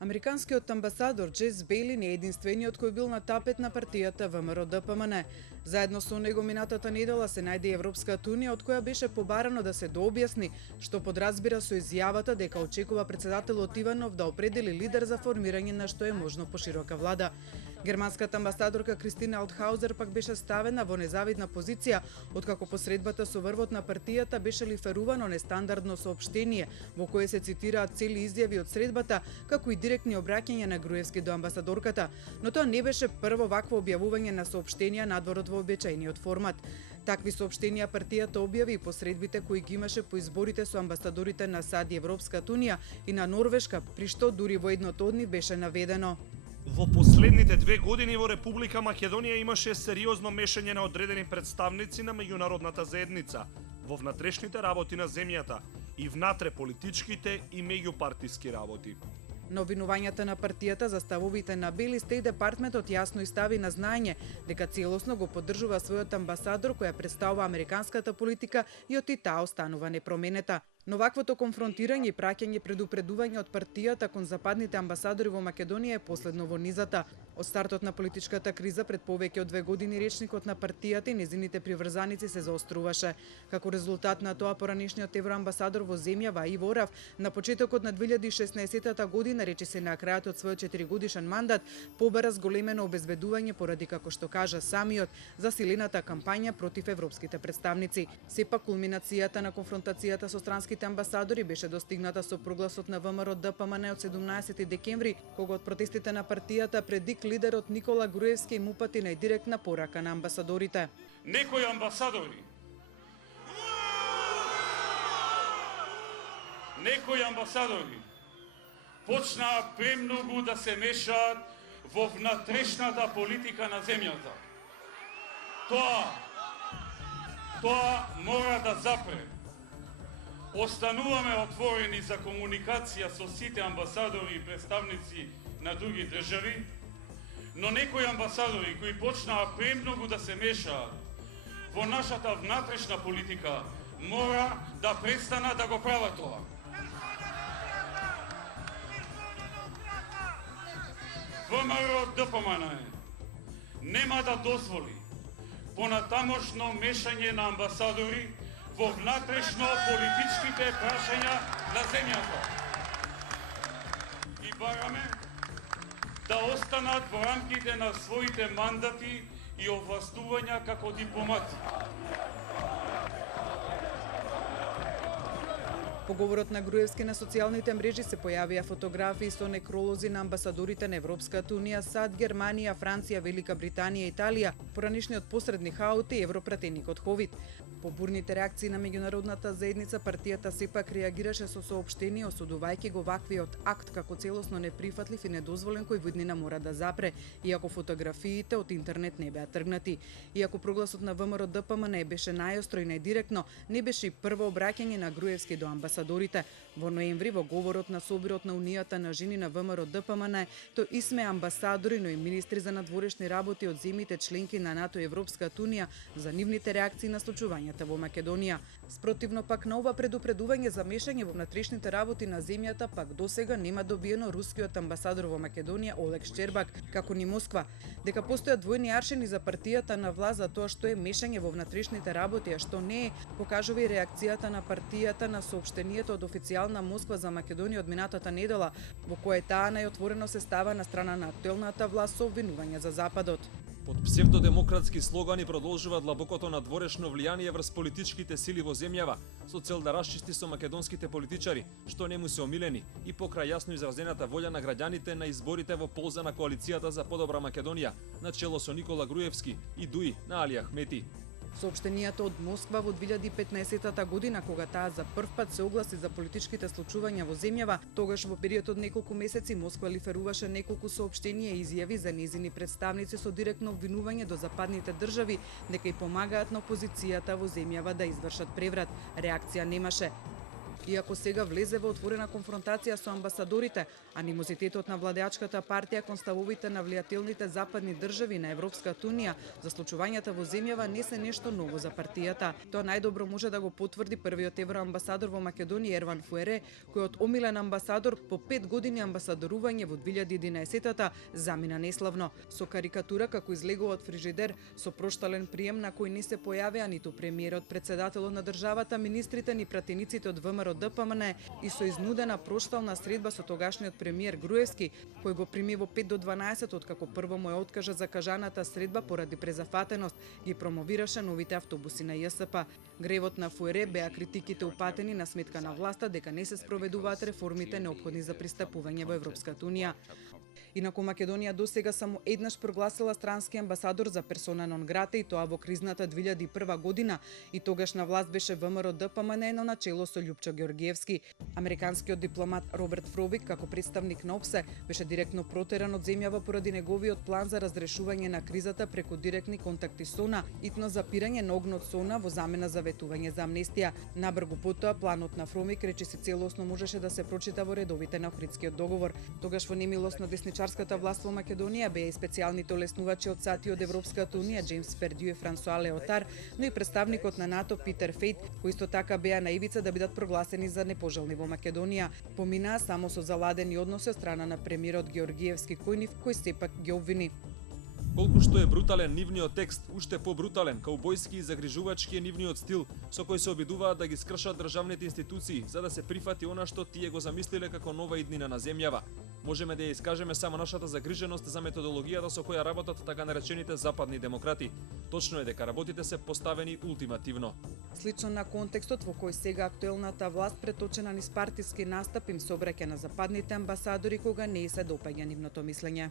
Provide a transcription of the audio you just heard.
Американскиот амбасадор Джес Бейли не е единствениот кој бил на тапет на партијата ВМРО-ДПМН. Заедно со него минатата недела се најде Европската унија, од која беше побарано да се дообјасни што подразбира со изјавата дека очекува председателот Иванов да определи лидер за формирање на што е можно поширока влада. Германската амбасадорка Кристина Аутхаузер пак беше ставена во незавидна позиција, откако посредбата со врвот на партијата беше лиферувано нестандардно соопштение, во кое се цитираат цели изјави од средбата, како и директни обраќања на Груевски до амбасадорката, но тоа не беше прво вакво објавување на соопштенија надвор од вообичаениот формат. Такви соопштенија партијата објави и посредбите кои ги имаше по изборите со амбасадорите на САД и Европската унија и на Норвешка, при што дури во едното од нив беше наведено: во последните 2 години во Република Македонија имаше сериозно мешање на одредени представници на меѓународната заедница во внатрешните работи на земјата и внатре политичките и меѓупартиски работи. На обвинувањата на партијата за ставовите на Бели, Стејт департментот јасно стави на знаење дека целосно го поддржува својот амбасадор која представува американската политика и од таа останува непроменета. Но ваквото конфронтирање и праќање предупредување од партијата кон западните амбасадори во Македонија е последно во низата. Од стартот на политичката криза пред повеќе од 2 години речникот на партијата и незините приврзаници се заоструваше. Како резултат на тоа, поранешниот евроамбасадор во земјава Иво Орав на почетокот на 2016 година, речиси на крајот од својот 4-годишен мандат, побара зголемено обезбедување поради, како што кажа самиот, засилената кампања против европските представници. Сепак кулминацијата на конфронтацијата со странските амбасадори беше достигната со прогласот на ВМРО-ДПМН од 17 декември, кога од протестите на партијата предик лидерот Никола Груевски им упати најдиректна порака на амбасадорите. Некои амбасадори почнаа премногу да се мешаат во внатрешната политика на земјата. Тоа мора да запре. Остануваме отворени за комуникација со сите амбасадори и представници на други држави, но некои амбасадори кои почнаа премногу да се мешаат во нашата внатрешна политика мора да престанат да го прават тоа. ВМРО-ДПМН нема да дозволи понатамошно мешање на амбасадори во внатрешно политичките прашања на земјата. И бараме да останат во рамките на своите мандати и овластувања како дипломати. По говорот на Груевски на социјалните мрежи се појавија фотографии со некролози на амбасадорите на Европската унија, САД, Германија, Франција, Велика Британија и Италија, поранешниот посредник Аути и европратеникот Ховид. По бурните реакции на меѓународната заедница, партијата сепак реагираше со соопштение, осудувајќи го ваквиот акт како целосно неприфатлив и недозволен кој во иднина мора да запре, иако фотографиите од интернет не беа тргнати. Иако прогласот на ВМРО-ДПМН беше најостро и најдиректно, не беше и прво обраќање на Груевски до амбасадорите. Во ноември, во говорот на Собирот на Унијата на жени на ВМРО-ДПМН, тој исме амбасадори, но и министри за надворешни работи од земјите членки на НАТО и Европската унија за нивните реакции на случувањата во Македонија. Спротивно пак на ова предупредување за мешање во внатрешните работи на земјата, пак досега нема добиено рускиот амбасадор во Македонија Олег Шчербак, како ни Москва. Дека постојат двојни аршини за партијата на власт за тоа што е мешање во внатрешните работи, а што не е, покажува и реакцијата на партијата на соопштението од официјална Москва за Македонија од минатата недела, во кое таа најотворено се става на страна на актуелната власт со обвинувања за Западот. Под псевдодемократски слогани продолжува длабокото надворешно влијание врз политичките сили во земјава, со цел да расчисти со македонските политичари, што не му се омилени, и покрај јасно изразената волја на граѓаните на изборите во полза на коалицијата за подобра Македонија, на чело со Никола Груевски и ДУИ на Али Ахмети. Соопштението од Москва во 2015 година, кога таа за прв пат се огласи за политичките случувања во земјава, тогаш во период од неколку месеци Москва лиферуваше неколку соопштенија и изјави за незини представници со директно обвинување до западните држави дека и помагаат на опозицијата во земјава да извршат преврат. Реакција немаше. иако сега влезе во отворена конфронтација со амбасадорите, анимозитетот на владеачката партија кон ставовите на влијателните западни држави на Европската унија за случувањата во земјава не се нешто ново за партијата. Тоа најдобро може да го потврди првиот евроамбасадор во Македонија Ерван Фуере, кој од омилен амбасадор по 5 години амбасадорување во 2011-та замина неславно, со карикатура како излегува од фрижидер, со проштален прием на кој не се појавеа ниту премиерот, председателот на државата, министрите ни пратениците од ВМРО ДПМН и со изнудена проштална средба со тогашниот премиер Груевски, кој го прими во 5 до 12 откако прво му ја откажа закажаната средба поради презафатеност, ги промовираше новите автобуси на ЈСП. Гревот на Фуере беа критиките упатени на сметка на власта дека не се спроведуваат реформите неопходни за пристапување во Европската унија. Инаку Македонија досега само еднаш прогласила странски амбасадор за персона нон грата и тоа во кризната 2001 година и тогаш на власт беше ВМРО ДПМН на начело со Љупчо Георгиевски. Американскиот дипломат Роберт Фробик како представник на ОПСЕ беше директно протеран од земјава поради неговиот план за разрешување на кризата преку директни контакти со ОНА, итно запирање на огнот со ОНА во замена за ветување за амнестија. Набргу потоа планот на Фробик речиси целосно можеше да се прочита во редовите на Охридскиот договор. Тогаш во немилост на десничарската власт во Македонија беа и специјалните олеснувачи од САД и од Европската унија Джеймс Пердју и Франсуа Леотар, но и представникот на НАТО Питер Фейт, кои исто така беа на ивица да бидат прогласени за непожелни во Македонија. Поминаа само со заладени односи од страна на премиерот Георгиевски кој сепак ги обвини. Колку што е брутален нивниот текст, уште побрутален, каубојски и загрижувачки е нивниот стил, со кој се обидуваат да ги скршат државните институции, за да се прифати она што тие го замислиле како нова иднина на земјава. Можеме да ја искажеме само нашата загриженост за методологијата со која работат така наречените западни демократи. Точно е дека работите се поставени ултимативно. Слично на контекстот во кој сега актуелната власт преточена низ партиски настап им се обраќа на западните амбасадори кога не се допаѓа нивното мислење.